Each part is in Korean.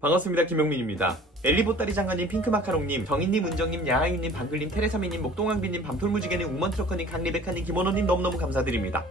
반갑습니다. 김용민입니다. 엘리보따리 장관님, 핑크마카롱님, 정인님, 은정님, 야하유님, 방글님, 테레사미님, 목동왕비님, 밤풀무지개님, 웅먼트럭커님, 강리백하님, 김원호님 너무너무 감사드립니다.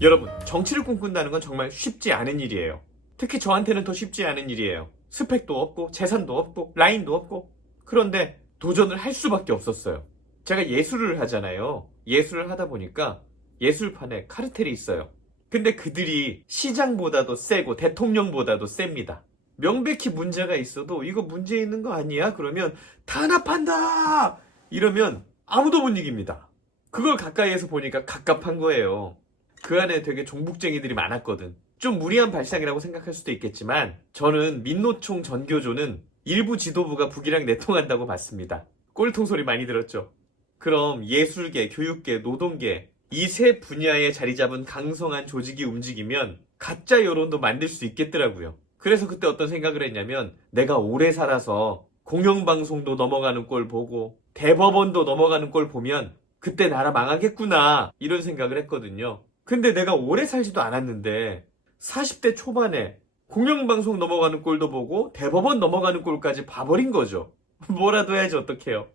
여러분, 정치를 꿈꾼다는 건 정말 쉽지 않은 일이에요. 특히 저한테는 더 쉽지 않은 일이에요. 스펙도 없고, 재산도 없고, 라인도 없고. 그런데 도전을 할 수밖에 없었어요. 제가 예술을 하잖아요. 예술을 하다 보니까 예술판에 카르텔이 있어요. 근데 그들이 시장보다도 세고 대통령보다도 셉니다. 명백히 문제가 있어도 이거 문제 있는 거 아니야? 그러면 탄압한다! 이러면 아무도 못 이깁니다. 그걸 가까이에서 보니까 갑갑한 거예요. 그 안에 되게 종북쟁이들이 많았거든. 좀 무리한 발상이라고 생각할 수도 있겠지만 저는 민노총 전교조는 일부 지도부가 북이랑 내통한다고 봤습니다. 꼴통 소리 많이 들었죠. 그럼 예술계, 교육계, 노동계 이 세 분야에 자리 잡은 강성한 조직이 움직이면 가짜 여론도 만들 수 있겠더라고요. 그래서 그때 어떤 생각을 했냐면 내가 오래 살아서 공영방송도 넘어가는 꼴 보고 대법원도 넘어가는 꼴 보면 그때 나라 망하겠구나 이런 생각을 했거든요. 근데 내가 오래 살지도 않았는데 40대 초반에 공영방송 넘어가는 꼴도 보고 대법원 넘어가는 꼴까지 봐버린 거죠. 뭐라도 해야지 어떡해요.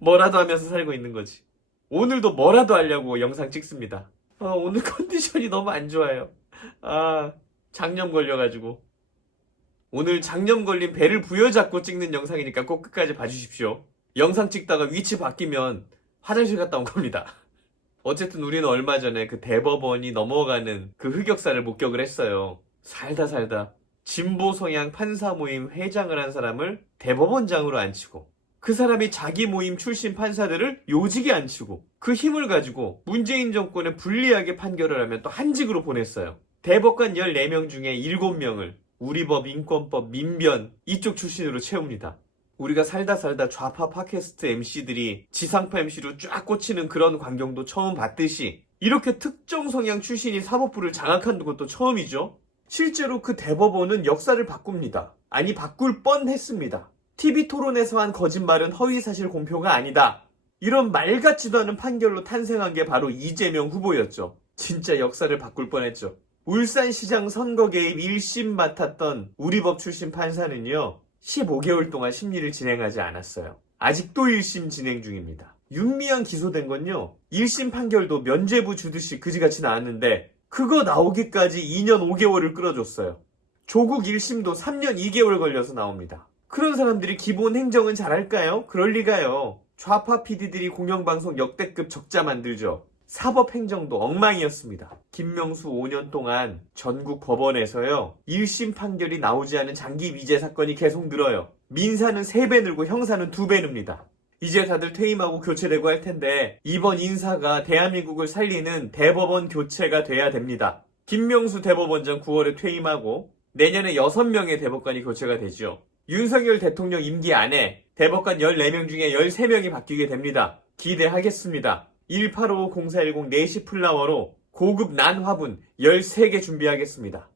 뭐라도 하면서 살고 있는 거지. 오늘도 뭐라도 하려고 영상 찍습니다. 아, 오늘 컨디션이 너무 안 좋아요. 아, 장염 걸려가지고. 오늘 장염 걸린 배를 부여잡고 찍는 영상이니까 꼭 끝까지 봐주십시오. 영상 찍다가 위치 바뀌면 화장실 갔다 온 겁니다. 어쨌든 우리는 얼마 전에 그 대법원이 넘어가는 그 흑역사를 목격을 했어요. 살다 살다 진보 성향 판사 모임 회장을 한 사람을 대법원장으로 앉히고 그 사람이 자기 모임 출신 판사들을 요직에 앉히고 그 힘을 가지고 문재인 정권에 불리하게 판결을 하면 또 한직으로 보냈어요. 대법관 14명 중에 7명을 우리법, 인권법, 민변 이쪽 출신으로 채웁니다. 우리가 살다 살다 좌파 팟캐스트 MC들이 지상파 MC로 쫙 꽂히는 그런 광경도 처음 봤듯이 이렇게 특정 성향 출신이 사법부를 장악한 것도 처음이죠. 실제로 그 대법원은 역사를 바꿉니다. 아니 바꿀 뻔했습니다. TV 토론에서 한 거짓말은 허위사실 공표가 아니다. 이런 말 같지도 않은 판결로 탄생한 게 바로 이재명 후보였죠. 진짜 역사를 바꿀 뻔했죠. 울산시장 선거 개입 1심 맡았던 우리법 출신 판사는요. 15개월 동안 심리를 진행하지 않았어요. 아직도 1심 진행 중입니다. 윤미향 기소된 건요. 1심 판결도 면죄부 주듯이 그지같이 나왔는데 그거 나오기까지 2년 5개월을 끌어줬어요. 조국 1심도 3년 2개월 걸려서 나옵니다. 그런 사람들이 기본 행정은 잘할까요? 그럴 리가요. 좌파 PD들이 공영방송 역대급 적자 만들죠. 사법행정도 엉망이었습니다. 김명수 5년 동안 전국 법원에서요. 1심 판결이 나오지 않은 장기 미제 사건이 계속 늘어요. 민사는 3배 늘고 형사는 2배 늡니다. 이제 다들 퇴임하고 교체되고 할 텐데 이번 인사가 대한민국을 살리는 대법원 교체가 돼야 됩니다. 김명수 대법원장 9월에 퇴임하고 내년에 6명의 대법관이 교체가 되죠. 윤석열 대통령 임기 안에 대법관 14명 중에 13명이 바뀌게 됩니다. 기대하겠습니다. 1850410 4시 플라워로 고급 난 화분 13개 준비하겠습니다.